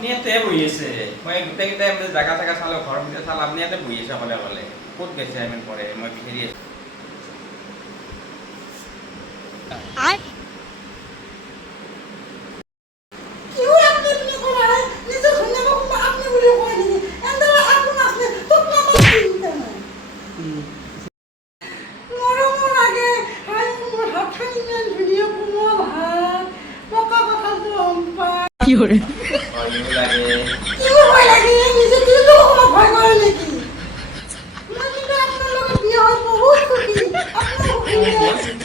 আপুনি ইয়াতে বহি আছে মই গোটেইকেইটাই জাগা চাগা চালো ঘৰৰ ভিতৰত চালো আপুনি ইয়াতে বহি আছে অকলে অকলে ক'ত গৈছে ইমান পৰে মই বিচাৰি আছো কি কৰে ভয়ো লাগে কিয় ভয় লাগে নিজে দিলেও কোনো ভয় কৰে নেকি মই কিন্তু আপোনাৰ লগত বিয়া হৈ বহুত সুখী আপোনাৰ সুখী